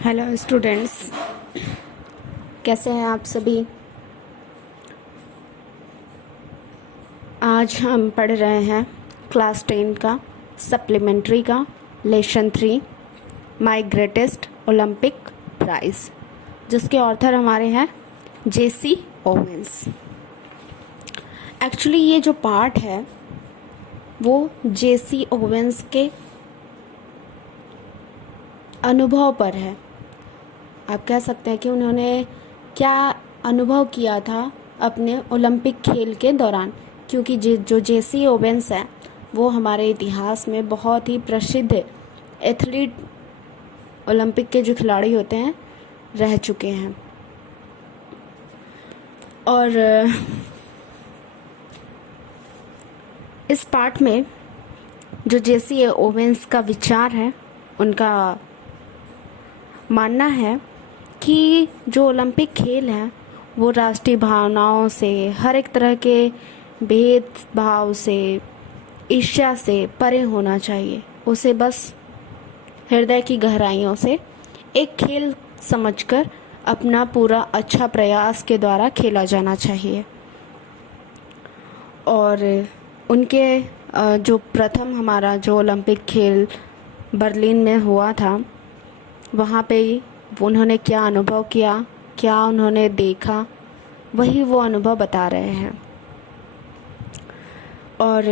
Hello students, कैसे हैं आप सभी। आज हम पढ़ रहे हैं क्लास 10 का सप्लीमेंट्री का lesson 3 my greatest Olympic prize, जिसके ऑथर हमारे हैं जेसी ओवेंस। एक्चुअली ये जो पार्ट है वो जेसी ओवेंस के अनुभव पर है। आप कह सकते हैं कि उन्होंने क्या अनुभव किया था अपने ओलंपिक खेल के दौरान, क्योंकि जो जेसी ओवेंस है वो हमारे इतिहास में बहुत ही प्रसिद्ध एथलीट, ओलंपिक के जो खिलाड़ी होते हैं, रह चुके हैं। और इस पार्ट में जो जेसी ओवेंस का विचार है, उनका मानना है कि जो ओलंपिक खेल है वो राष्ट्रीय भावनाओं से, हर एक तरह के भेदभाव से, ईर्ष्या से परे होना चाहिए। उसे बस हृदय की गहराइयों से एक खेल समझकर अपना पूरा अच्छा प्रयास के द्वारा खेला जाना चाहिए। और उनके जो प्रथम हमारा जो ओलंपिक खेल बर्लिन में हुआ था, वहाँ पे उन्होंने क्या अनुभव किया, क्या उन्होंने देखा, वही वो अनुभव बता रहे हैं। और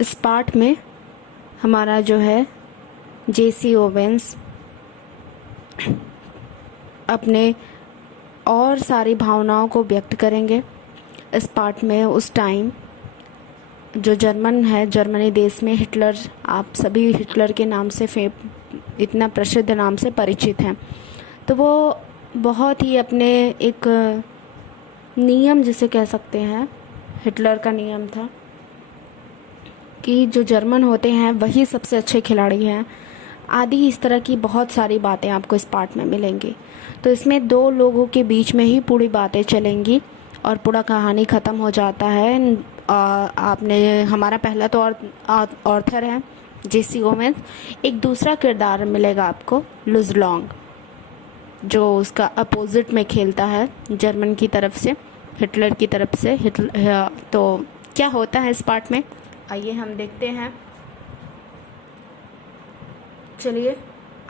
इस पार्ट में हमारा जो है जेसी ओवेंस अपने और सारी भावनाओं को व्यक्त करेंगे। इस पार्ट में उस टाइम जो जर्मनी देश में हिटलर, आप सभी हिटलर के नाम से इतना प्रसिद्ध नाम से परिचित हैं, तो वो बहुत ही अपने एक नियम जिसे कह सकते हैं, हिटलर का नियम था कि जो जर्मन होते हैं वही सबसे अच्छे खिलाड़ी हैं आदि। इस तरह की बहुत सारी बातें आपको इस पार्ट में मिलेंगी। तो इसमें दो लोगों के बीच में ही पूरी बातें चलेंगी और पूरा कहानी ख़त्म हो जाता है। आपने हमारा पहला तो ऑथर है जेसी ओवेंस, एक दूसरा किरदार मिलेगा आपको लुजलॉन्ग, जो उसका अपोजिट में खेलता है जर्मन की तरफ से, हिटलर की तरफ से। तो क्या होता है इस पार्ट में, आइए हम देखते हैं। चलिए,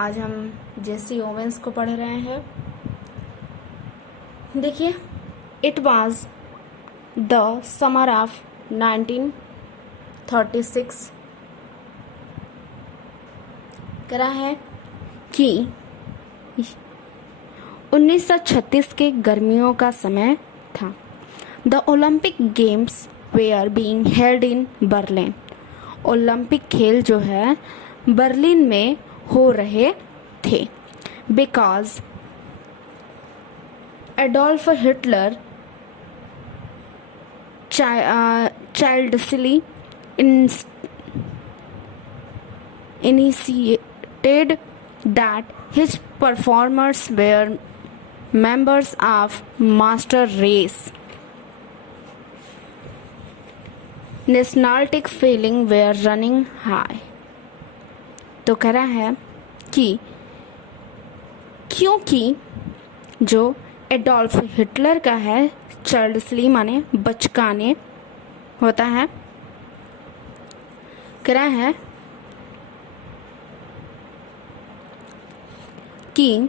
आज हम जेसी ओवेंस को पढ़ रहे हैं। देखिए, it was the summer of 1936। करा है कि 1936 के गर्मियों का समय था। The Olympic games were being held in Berlin. Olympic खेल जो है बर्लिन में हो रहे थे। Because Adolf Hitler childishly initiated that his performers were members of master race. Nationalistic feeling were running high. तो कह रहा है कि क्योंकि जो एडोल्फ हिटलर का है, चाइल्डली माने बचकाने होता है, कह रहा है कि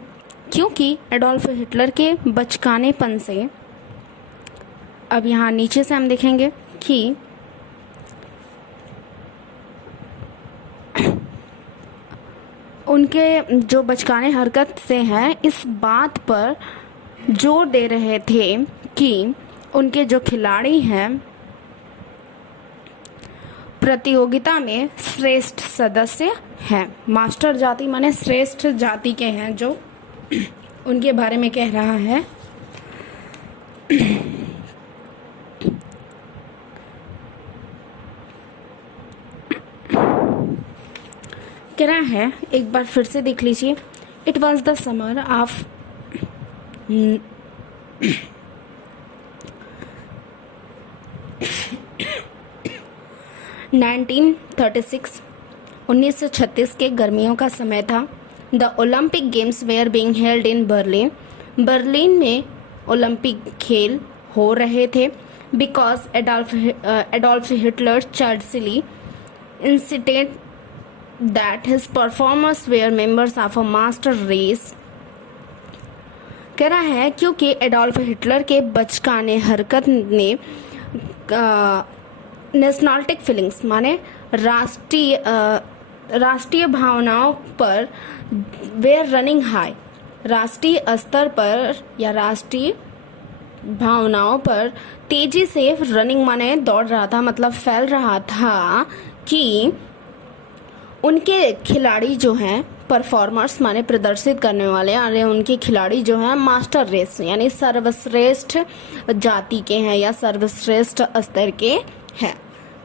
क्योंकि एडोल्फ हिटलर के बचकानेपन से, अब यहाँ नीचे से हम देखेंगे कि उनके जो बचकाने हरकत से हैं, इस बात पर जोर दे रहे थे कि उनके जो खिलाड़ी हैं प्रतियोगिता में श्रेष्ठ सदस्य हैं। मास्टर जाति माने श्रेष्ठ जाति के हैं, जो उनके बारे में कह रहा है। कह रहा है, एक बार फिर से देख लीजिए। It was the summer of 1936 1936 के गर्मियों का समय था। The Olympic games were being held in Berlin. Berlin में ओलंपिक खेल हो रहे थे बिकॉज एडोल्फ हिटलर चार्ल्सली insisted that his performers were members of a master race. कह रहा है क्योंकि एडोल्फ हिटलर के बचकाने हरकत ने नेशनलिस्टिक फीलिंग्स माने राष्ट्रीय भावनाओं पर वेयर रनिंग हाई, राष्ट्रीय स्तर पर या राष्ट्रीय भावनाओं पर तेजी से रनिंग माने दौड़ रहा था, मतलब फैल रहा था कि उनके खिलाड़ी जो हैं परफॉर्मर्स माने प्रदर्शित करने वाले, अरे उनके खिलाड़ी जो हैं मास्टर रेस यानी सर्वश्रेष्ठ जाति के हैं या सर्वश्रेष्ठ स्तर के हैं।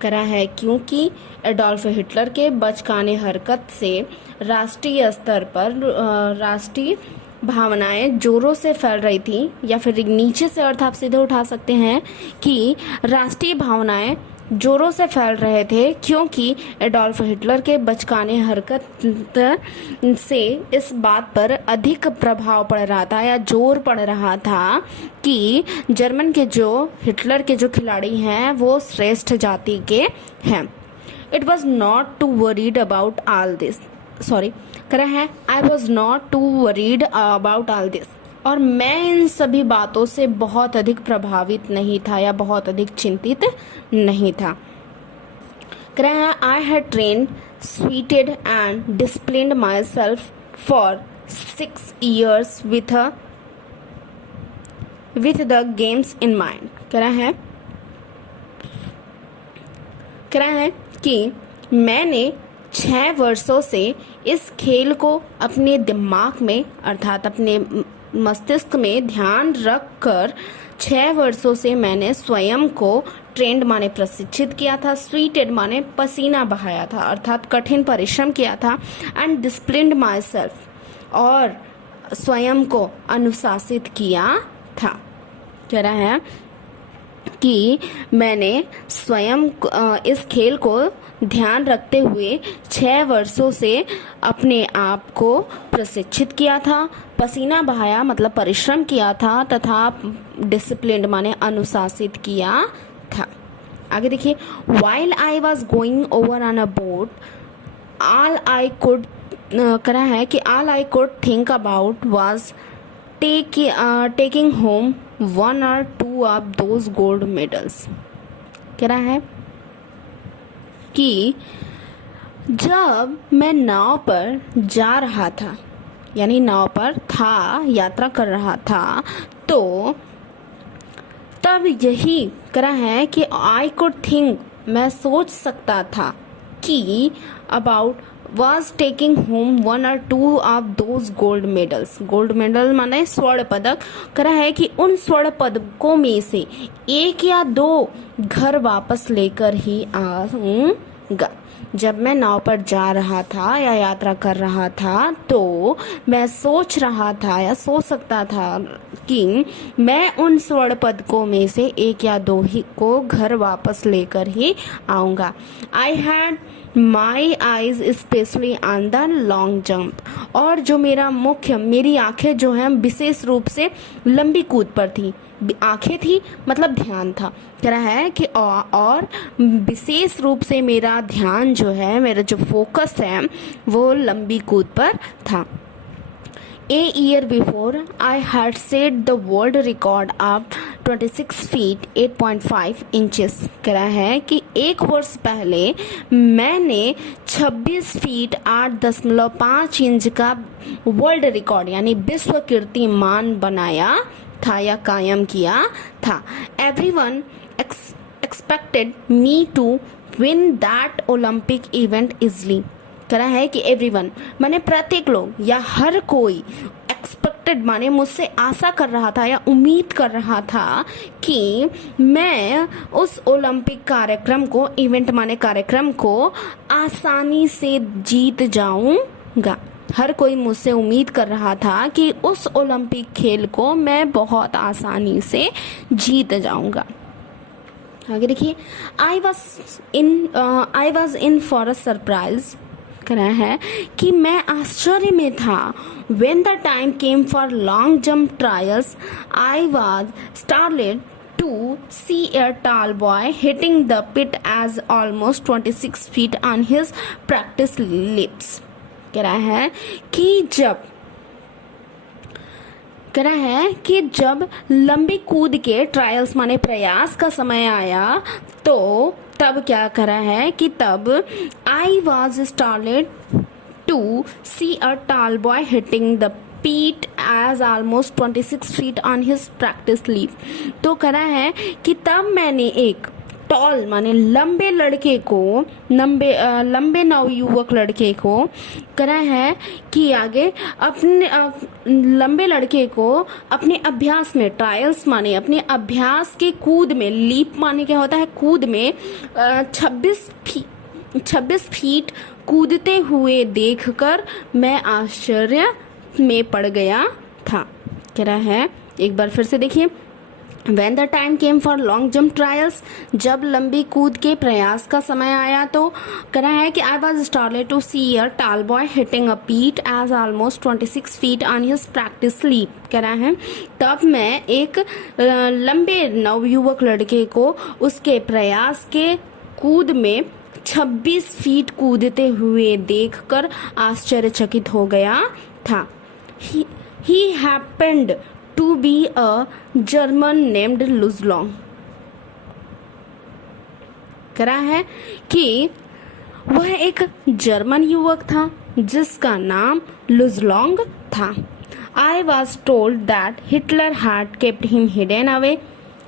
करा है क्योंकि एडोल्फ हिटलर के बचकाने हरकत से राष्ट्रीय स्तर पर राष्ट्रीय भावनाएं जोरों से फैल रही थी, या फिर नीचे से अर्थ आप सीधे उठा सकते हैं कि राष्ट्रीय भावनाएं जोरों से फैल रहे थे क्योंकि एडोल्फ हिटलर के बचकाने हरकत से इस बात पर अधिक प्रभाव पड़ रहा था या जोर पड़ रहा था कि जर्मन के जो हिटलर के जो खिलाड़ी हैं वो श्रेष्ठ जाति के हैं। It was not to worried about all this, sorry कह रहा है I was not to worried about all this, और मैं इन सभी बातों से बहुत अधिक प्रभावित नहीं था या बहुत अधिक चिंतित नहीं था। कह रहा है I had trained sweated and disciplined myself for 6 years with the games in mind। कह रहा है कि मैंने 6 वर्षों से इस खेल को अपने दिमाग में अर्थात अपने मस्तिष्क में ध्यान रखकर 6 वर्षों से मैंने स्वयं को ट्रेंड माने प्रशिक्षित किया था, स्वीटेड माने पसीना बहाया था अर्थात कठिन परिश्रम किया था, एंड डिसिप्लिन्ड माई सेल्फ और स्वयं को अनुशासित किया था। कह रहा है कि मैंने स्वयं इस खेल को ध्यान रखते हुए 6 वर्षों से अपने आप को प्रशिक्षित किया था, पसीना बहाया मतलब परिश्रम किया था, तथा डिसिप्लिन्ड माने अनुशासित किया था। आगे देखिए, while I was going over on a boat all I could करा है कि all I could think about was taking home 1 or 2 of those gold medals. कह रहा है कि जब मैं नाव पर जा रहा था यानी नाव पर था, यात्रा कर रहा था, तो तब यही कह रहा है कि आई कुड थिंक मैं सोच सकता था कि about was taking home 1 or 2 of those gold medals। Gold medal माने स्वर्ण पदक। करा है कि उन स्वर्ण पदकों में से 1 या 2 घर वापस लेकर ही आऊंगा। जब मैं नाव पर जा रहा था या यात्रा कर रहा था तो मैं सोच रहा था या सोच सकता था कि मैं उन स्वर्ण पदकों में से 1 या 2 ही को घर वापस लेकर ही आऊंगा। I had my eyes specially on the long jump. और जो मेरी आंखें जो हैं विशेष रूप से लंबी कूद पर थी। आंखें थी मतलब ध्यान था। कह रहा है कि और विशेष रूप से मेरा ध्यान जो है, मेरा जो फोकस है वो लंबी कूद पर था। A year before, I had set the world record of 26 feet 8.5 inches। कह रहा है कि 1 वर्ष पहले मैंने 26 फीट 8.5 इंच का वर्ल्ड रिकॉर्ड यानी विश्व कीर्तिमान बनाया था या कायम किया था। Everyone expected me to win that Olympic event easily। कह रहा है कि एवरीवन माने प्रत्येक लोग या हर कोई एक्सपेक्टेड माने मुझसे आशा कर रहा था या उम्मीद कर रहा था कि मैं उस ओलंपिक कार्यक्रम को इवेंट माने कार्यक्रम को आसानी से जीत जाऊंगा। हर कोई मुझसे उम्मीद कर रहा था कि उस ओलंपिक खेल को मैं बहुत आसानी से जीत जाऊंगा। आगे देखिए, I was in for a surprise. कह रहा है कि मैं आश्चर्य में था। When the time came for long jump trials, I was startled to see a tall boy hitting the pit as almost 26 feet on his practice leaps. कह रहा है कि जब लंबी कूद के ट्रायल्स माने प्रयास का समय आया तो तब क्या करा है कि तब I was started to see a tall boy hitting the pit as almost 26 feet on his practice leap. तो करा है कि तब मैंने एक टॉल माने लंबे नवयुवक लड़के को करा है कि आगे अपने लंबे लड़के को अपने अभ्यास में ट्रायल्स माने अपने अभ्यास के कूद में, लीप माने क्या होता है कूद में, 26 फीट कूदते हुए देखकर मैं आश्चर्य में पड़ गया था। कह रहा है एक बार फिर से देखिए। When the time came for long jump trials, जब लंबी कूद के प्रयास का समय आया तो कह रहा है कि I was startled to see a tall boy hitting a peat as almost 26 feet on his practice leap। कह रहा है तब मैं एक लंबे नवयुवक लड़के को उसके प्रयास के कूद में 26 फीट कूदते हुए देखकर आश्चर्यचकित हो गया था। He happened to be a German named Luzlong। कह रहा है कि वह एक जर्मन युवक था जिसका नाम लुजलोंग था। I was told that Hitler had kept him hidden away।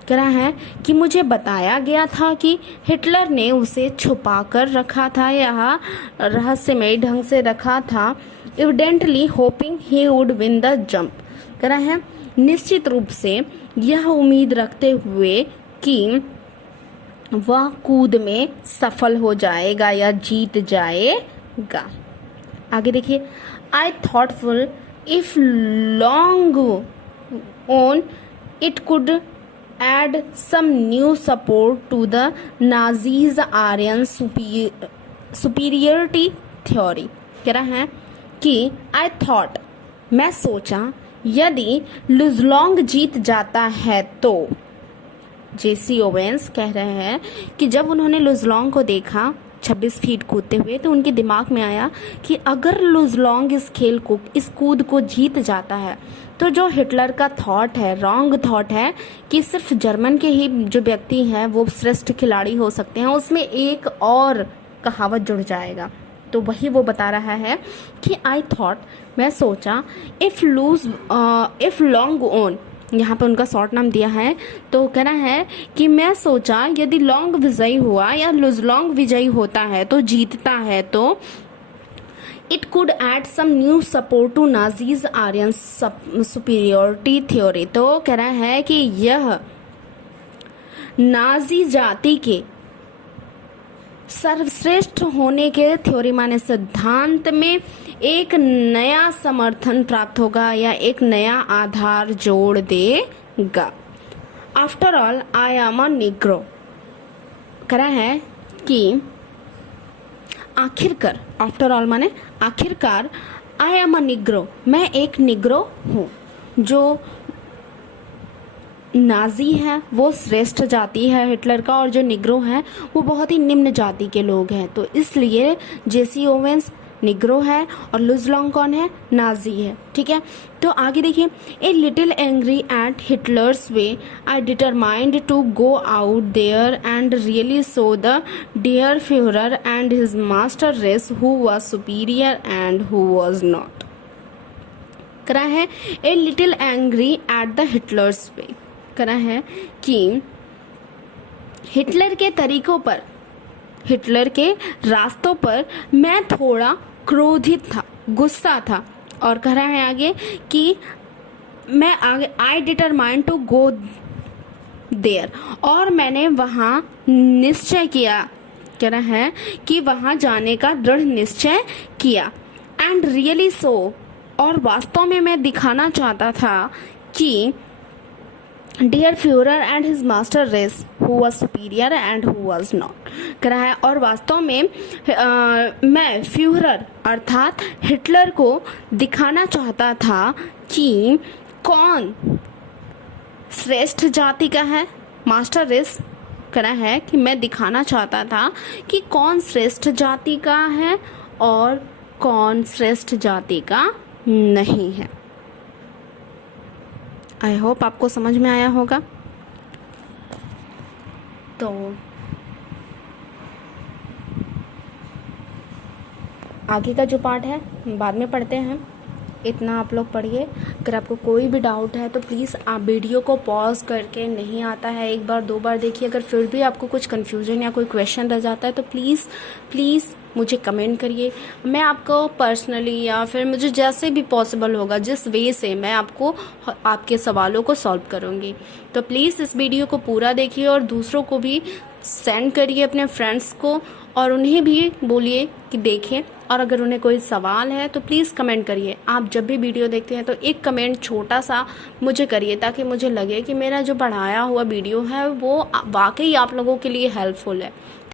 कह रहा है कि मुझे बताया गया था कि हिटलर ने उसे छुपा कर रखा था या रहस्यमय ढंग से रखा था, evidently hoping he would win the jump। कह रहा है निश्चित रूप से यह उम्मीद रखते हुए कि वह कूद में सफल हो जाएगा या जीत जाएगा। आगे देखिए। I thoughtful if long on it could add some new support to the Nazis' Aryan superiority theory। कह रहा है कि I thought मैं सोचा यदि लुजलोंग जीत जाता है तो जेसी ओवेंस कह रहे हैं कि जब उन्होंने लुजलोंग को देखा 26 फीट कूदते हुए तो उनके दिमाग में आया कि अगर लुजलोंग इस कूद को जीत जाता है तो जो हिटलर का थॉट है, रॉन्ग थॉट है कि सिर्फ जर्मन के ही जो व्यक्ति हैं वो श्रेष्ठ खिलाड़ी हो सकते हैं, उसमें एक और कहावत जुड़ जाएगा। तो वही वो बता रहा है कि आई थॉट मैं सोचा इफ लॉन्ग ऑन, यहाँ पे उनका शॉर्ट नाम दिया है तो कहना है कि मैं सोचा यदि लॉन्ग विजयी हुआ या लुजलोंग विजयी होता है तो जीतता है तो it could add some new support to Nazis Aryan superiority theory. तो कह रहा है कि यह नाजी जाति के सर्वश्रेष्ठ होने के थ्योरी माने सिद्धांत में एक नया समर्थन प्राप्त होगा या एक नया आधार जोड़ देगा। After all I am a Negro. कह रहा है कि आखिरकार, आफ्टर ऑल माने आखिरकार, आई एम अ निग्रो, मैं एक निग्रो हूँ। जो नाजी है वो श्रेष्ठ जाति है हिटलर का और जो निग्रो है वो बहुत ही निम्न जाति के लोग हैं। तो इसलिए जेसी ओवेंस निग्रो है और लुजलोंग कौन है, नाजी है। ठीक है, तो आगे देखिए। A little angry at Hitler's way I determined to go out there and really so the dear Führer and his master race who was superior and who was not. करा है a little angry at the Hitler's way. करा है कि Hitler के तरीकों पर, Hitler के रास्तों पर मैं थोड़ा क्रोधित था, गुस्सा था। और कह रहा है आगे कि मैं आगे आई डिटरमाइंड टू गो देयर, और मैंने वहाँ निश्चय किया। कह रहा है कि वहाँ जाने का दृढ़ निश्चय किया। एंड रियली सो, और वास्तव में मैं दिखाना चाहता था कि dear Führer and his master race who was superior and who was not. करा है। और वास्तव में मैं फ्यूहरर अर्थात हिटलर को दिखाना चाहता था कि कौन श्रेष्ठ जाति का है। मास्टर रेस करा है कि मैं दिखाना चाहता था कि कौन श्रेष्ठ जाति का है और कौन श्रेष्ठ जाति का नहीं है। आई होप आपको समझ में आया होगा। तो आगे का जो पार्ट है बाद में पढ़ते हैं, इतना आप लोग पढ़िए। अगर आपको कोई भी डाउट है तो प्लीज़ आप वीडियो को पॉज करके, नहीं आता है एक बार 2 बार देखिए। अगर फिर भी आपको कुछ कन्फ्यूजन या कोई क्वेश्चन रह जाता है तो प्लीज़ मुझे कमेंट करिए। मैं आपको पर्सनली या फिर मुझे जैसे भी पॉसिबल होगा, जिस वे से मैं आपको आपके सवालों को सॉल्व करूँगी। तो प्लीज़ इस वीडियो को पूरा देखिए और दूसरों को भी सेंड करिए, अपने फ्रेंड्स को, और उन्हें भी बोलिए कि देखें। और अगर उन्हें कोई सवाल है तो प्लीज़ कमेंट करिए। आप जब भी वीडियो देखते हैं तो एक कमेंट छोटा सा मुझे करिए, ताकि मुझे लगे कि मेरा जो पढ़ाया हुआ वीडियो है वो वाकई आप लोगों के लिए हेल्पफुल है।